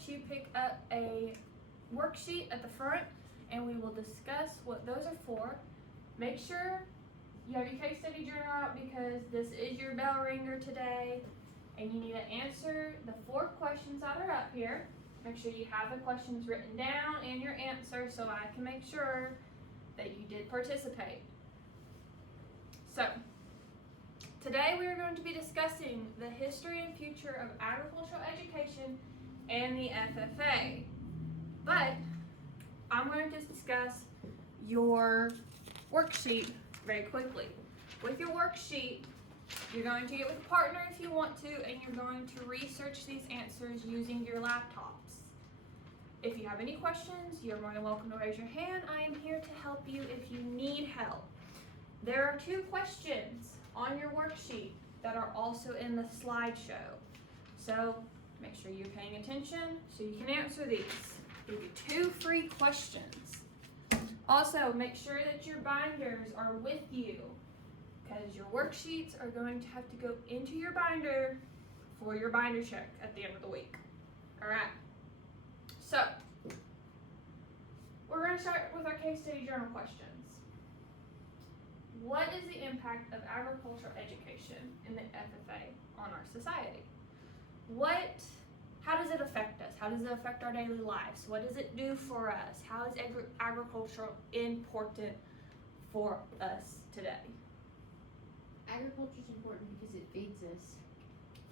that you pick up a worksheet at the front and we will discuss what those are for. Make sure you have your case study journal out because this is your bell ringer today and you need to answer the 4 questions that are up here. Make sure you have the questions written down and your answer so I can make sure that you did participate. So, today we are going to be discussing the history and future of agricultural education and the FFA. But I'm going to discuss your worksheet very quickly. With your worksheet, you're going to get with a partner if you want to, and you're going to research these answers using your laptops. If you have any questions, you're more than welcome to raise your hand. I am here to help you if you need help. There are 2 questions on your worksheet that are also in the slideshow. So make sure you're paying attention so you can answer these. Give you 2 free questions. Also, make sure that your binders are with you because your worksheets are going to have to go into your binder for your binder check at the end of the week. All right. So, we're going to start with our case study journal questions. What is the impact of agricultural education in the FFA on our society? How does it affect us? How does it affect our daily lives? What does it do for us? How is agriculture important for us today? Agriculture is important because it feeds us.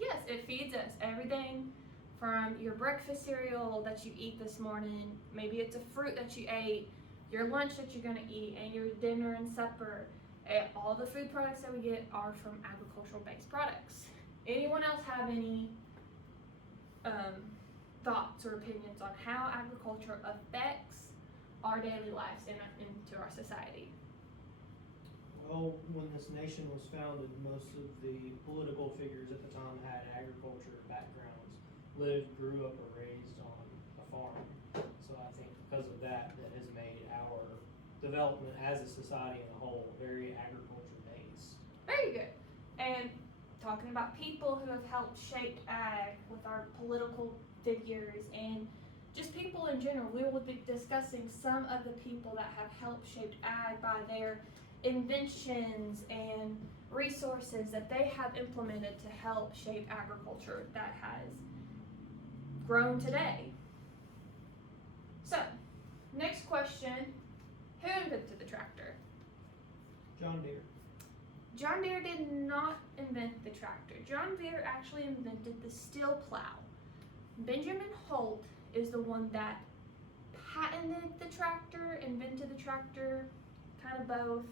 Yes, it feeds us. Everything from your breakfast cereal that you eat this morning, maybe it's a fruit that you ate, your lunch that you're going to eat, and your dinner and supper. All the food products that we get are from agricultural-based products. Anyone else have any thoughts or opinions on how agriculture affects our daily lives and into our society? Well, when this nation was founded, most of the political figures at the time had agriculture backgrounds, grew up or raised on a farm. So I think because of that, that has made our development as a society in a whole very agriculture based. Very good. And talking about people who have helped shape ag with our political figures and just people in general, we will be discussing some of the people that have helped shape ag by their inventions and resources that they have implemented to help shape agriculture that has grown today. So, next question, who invented the tractor? John Deere. John Deere did not invent the tractor. John Deere actually invented the steel plow. Benjamin Holt is the one that patented the tractor, invented the tractor, kind of both.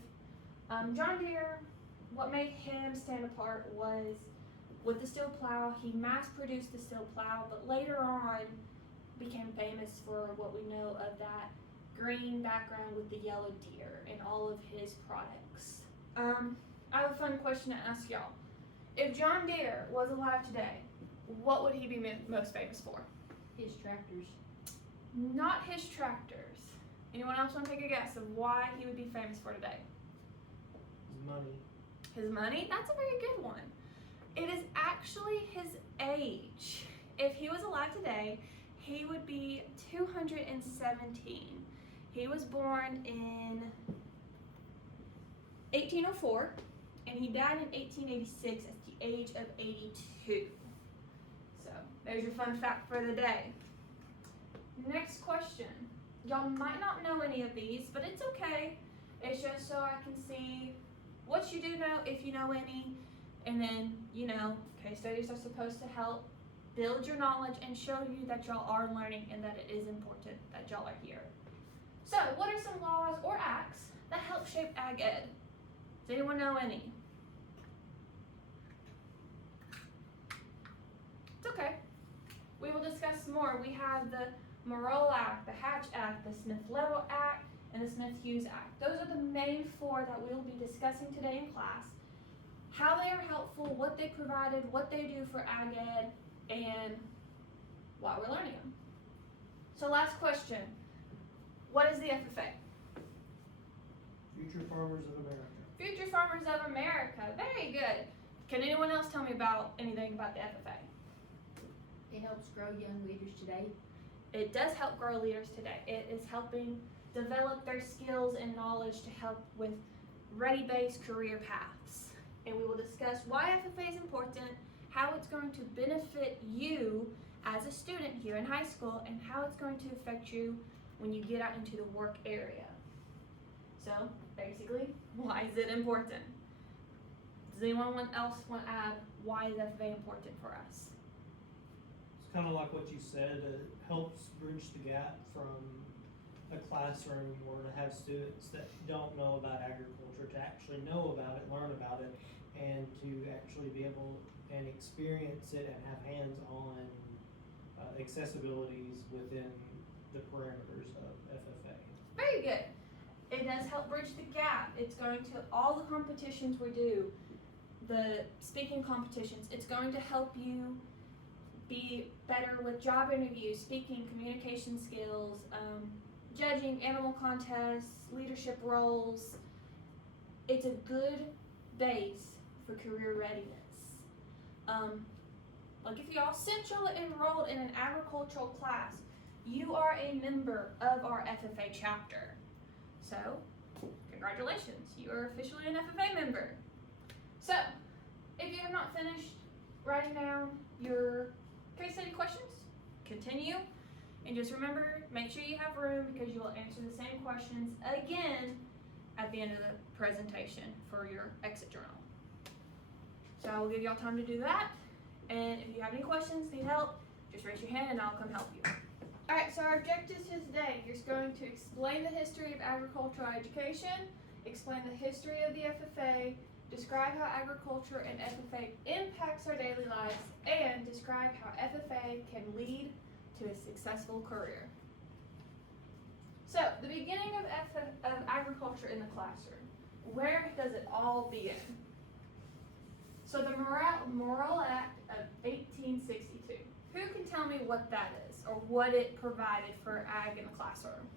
John Deere, what made him stand apart was with the steel plow. He mass-produced the steel plow, but later on became famous for what we know of that green background with the yellow deer in all of his products. I have a fun question to ask y'all. If John Deere was alive today, what would he be most famous for? His tractors. Not his tractors. Anyone else want to take a guess of why he would be famous for today? His money. His money? That's a very good one. It is actually his age. If he was alive today, he would be 217. He was born in 1804, and he died in 1886 at the age of 82. So, there's your fun fact for the day. Next question. Y'all might not know any of these, but it's okay. It's just so I can see what you do know, if you know any, and then, case studies are supposed to help build your knowledge and show you that y'all are learning and that it is important that y'all are here. So, what are some laws or acts that help shape ag ed? Does anyone know any? It's okay. We will discuss more. We have the Morrill Act, the Hatch Act, the Smith-Level Act, and the Smith-Hughes Act. Those are the main 4 that we'll be discussing today in class. How they are helpful, what they provided, what they do for ag ed, and why we're learning them. So last question. What is the FFA? Future Farmers of America. Future Farmers of America. Very good. Can anyone else tell me about anything about the FFA? It helps grow young leaders today. it does help grow leaders today. It is helping develop their skills and knowledge to help with ready-based career paths. And we will discuss why FFA is important, how it's going to benefit you as a student here in high school, and how it's going to affect you when you get out into the work area. So basically, why is it important? Does anyone else want to add why is FFA important for us? It's kind of like what you said, it helps bridge the gap from a classroom or to have students that don't know about agriculture to actually know about it, learn about it, and to actually be able and experience it and have hands-on accessibilities within the parameters of FFA. Very good. It does help bridge the gap. It's going to, all the competitions we do, the speaking competitions, it's going to help you be better with job interviews, speaking, communication skills, judging, animal contests, leadership roles. It's a good base for career readiness. Like if y'all, since y'all enrolled in an agricultural class, you are a member of our FFA chapter. So, congratulations, you are officially an FFA member. So, if you have not finished writing down your case study questions, continue. And just remember, make sure you have room because you will answer the same questions again at the end of the presentation for your exit journal. So I will give y'all time to do that. And if you have any questions, need help, just raise your hand and I'll come help you. Alright, so our objectives today, you're going to explain the history of agricultural education, explain the history of the FFA, describe how agriculture and FFA impacts our daily lives, and describe how FFA can lead to a successful career. So, the beginning of agriculture in the classroom. Where does it all begin? So the Morrill Act of 1862. Who can tell me what that is, or what it provided for ag in the classroom?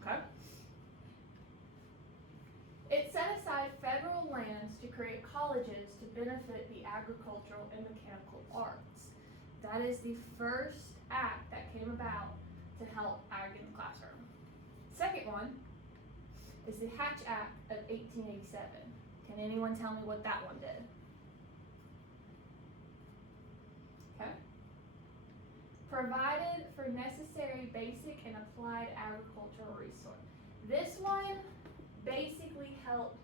Okay. It set aside federal lands to create colleges to benefit the agricultural and mechanical arts. That is the first act that came about to help ag in the classroom. Second one is the Hatch Act of 1887. Can anyone tell me what that one did? Okay. Provided for necessary basic and applied agricultural resource. This one basically helped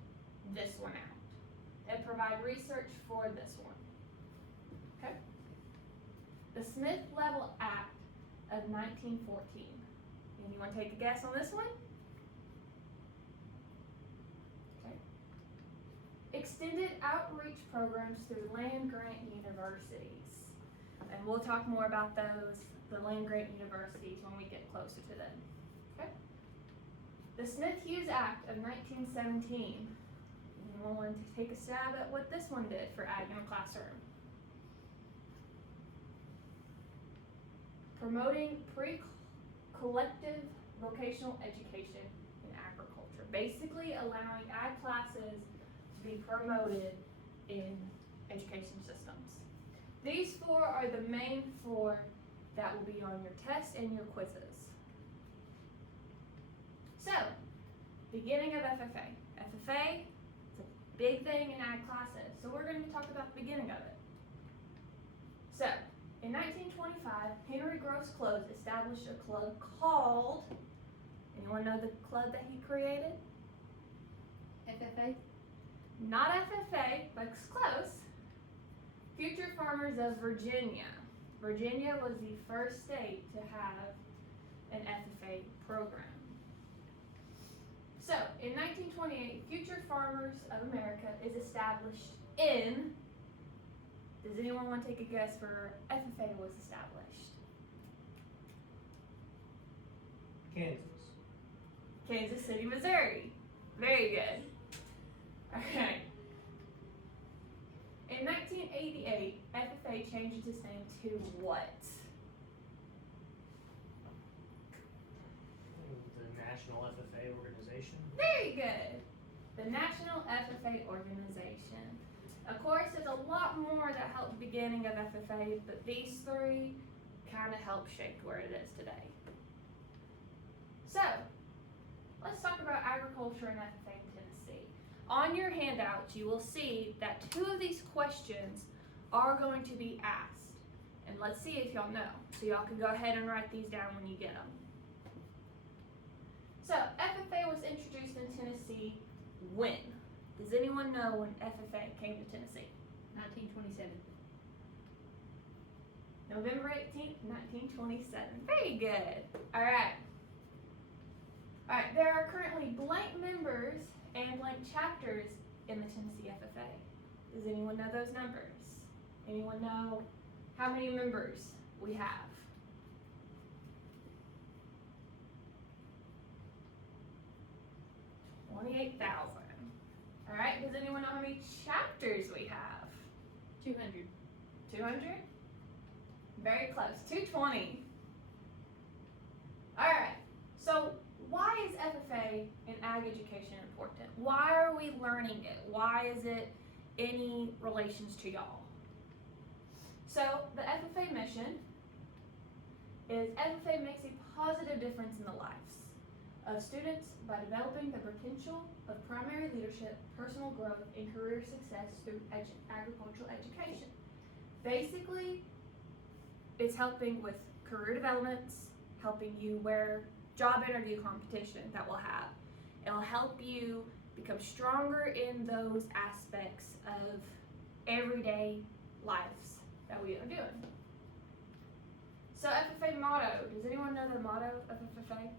this one out and provide research for this one. Okay. The Smith-Level Act of 1914. Anyone take a guess on this one? Okay. Extended outreach programs through land-grant universities. And we'll talk more about those, the land-grant universities, when we get closer to them. Okay. The Smith-Hughes Act of 1917. Anyone want to take a stab at what this one did for ag in the classroom? Promoting pre-collective vocational education in agriculture. Basically allowing ag classes to be promoted in education systems. These four are the main four that will be on your tests and your quizzes. So, beginning of FFA. FFA is a big thing in ag classes, so we're going to talk about the beginning of it. So, in 1925, Henry Gross Close established a club called, anyone know the club that he created? FFA? Not FFA, but it's close. Future Farmers of Virginia. Virginia was the first state to have an FFA program. So, in 1928, Future Farmers of America is established in, does anyone want to take a guess for FFA was established? Kansas. Kansas City, Missouri. Very good. Okay. In 1988, FFA changed its name to what? The National FFA Organization. Very good. The National FFA Organization. Of course, there's a lot more that helped the beginning of FFA, but these three kind of help shape where it is today. So, let's talk about agriculture and FFA in Tennessee. On your handouts, you will see that 2 of these questions are going to be asked. And let's see if y'all know. So y'all can go ahead and write these down when you get them. So, FFA was introduced in Tennessee when? Does anyone know when FFA came to Tennessee? 1927. November 18th, 1927. Very good. Alright. Alright, there are currently blank members and blank chapters in the Tennessee FFA. Does anyone know those numbers? Anyone know how many members we have? $28,000. Alright, does anyone know how many chapters we have? 200. 200? Very close. 220. Alright, so why is FFA in ag education important? Why are we learning it? Why is it any relations to y'all? So, the FFA mission is FFA makes a positive difference in the lives of students by developing the potential of primary leadership, personal growth, and career success through agricultural education. Basically, it's helping with career developments, helping you where job interview competition that we'll have. It'll help you become stronger in those aspects of everyday lives that we are doing. So FFA motto, does anyone know the motto of FFA?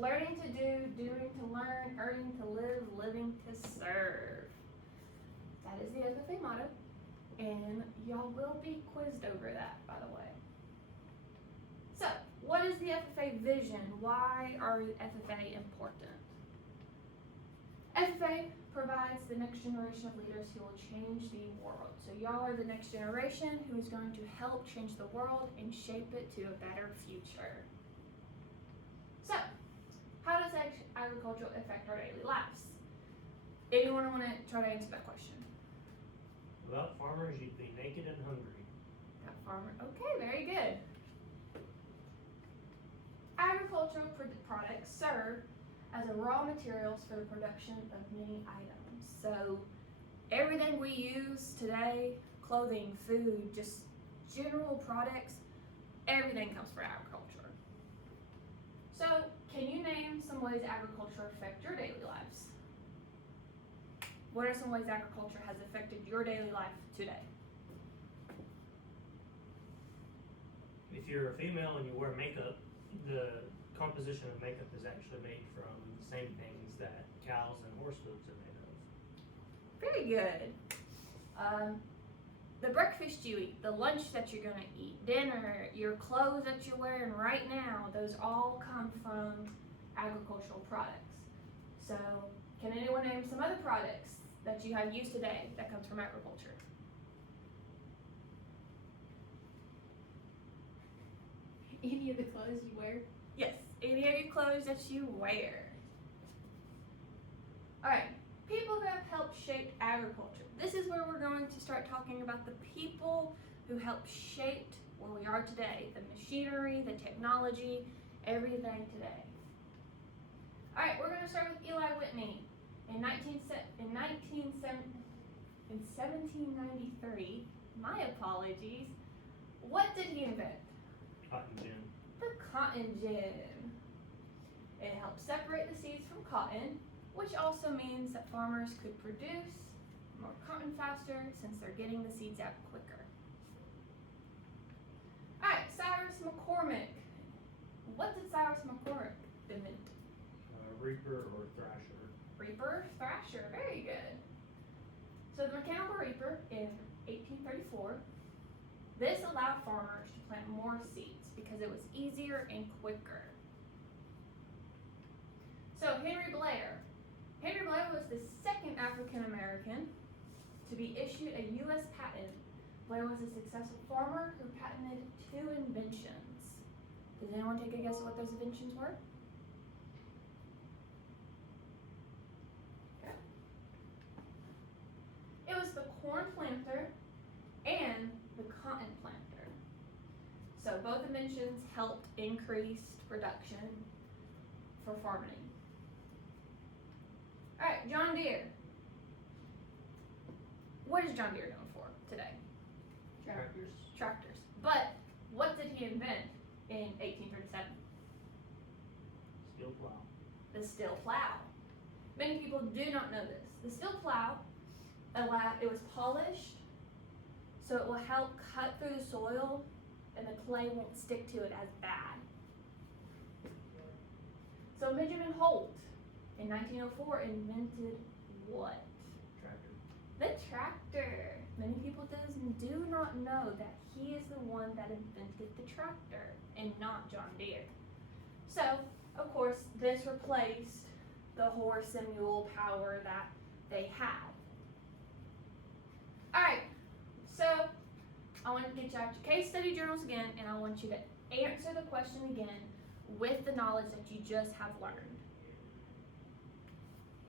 Learning to do, doing to learn, earning to live, living to serve. That is the FFA motto, and y'all will be quizzed over that, by the way. So, what is the FFA vision? Why are FFA important? FFA provides the next generation of leaders who will change the world. So y'all are the next generation who is going to help change the world and shape it to a better future. So, how does agriculture affect our daily lives? Anyone want to try to answer that question? Without farmers, you'd be naked and hungry. Got farmer. Okay, very good. Agricultural products serve as a raw materials for the production of many items. So everything we use today, clothing, food, just general products, everything comes from agriculture. So can you name some ways agriculture affect your daily lives? What are some ways agriculture has affected your daily life today? If you're a female and you wear makeup, the composition of makeup is actually made from the same things that cows and horse hooves are made of. Very good. The breakfast you eat, the lunch that you're gonna eat, dinner, your clothes that you're wearing right now, those all come from agricultural products. So, can anyone name some other products that you have used today that comes from agriculture? Any of the clothes you wear? Yes, any of your clothes that you wear. Alright, people that help shape agriculture. This is where we're going to start talking about the people who helped shape where we are today, the machinery, the technology, everything today. Alright, we're going to start with Eli Whitney. In 1793, my apologies, what did he invent? Cotton gin. The cotton gin. It helps separate the seeds from cotton, which also means that farmers could produce more cotton faster since they're getting the seeds out quicker. Alright, Cyrus McCormick. What did Cyrus McCormick invent? Reaper or thrasher. Reaper, thrasher, very good. So the mechanical reaper in 1834, this allowed farmers to plant more seeds because it was easier and quicker. So Henry Blair. Henry Blair was the second African American to be issued a U.S. patent. Blair was a successful farmer who patented 2 inventions. Does anyone take a guess at what those inventions were? So both inventions helped increase production for farming. Alright, John Deere. What is John Deere known for today? Tractors. Tractors. But what did he invent in 1837? Steel plow. The steel plow. Many people do not know this. The steel plow, it was polished, so it will help cut through the soil and the clay won't stick to it as bad. So Benjamin Holt in 1904 invented what? Tractor. The tractor. Many people do not know that he is the one that invented the tractor and not John Deere. So, of course, this replaced the horse and mule power that they had. Alright, so I want to get you out your case study journals again, and I want you to answer the question again with the knowledge that you just have learned.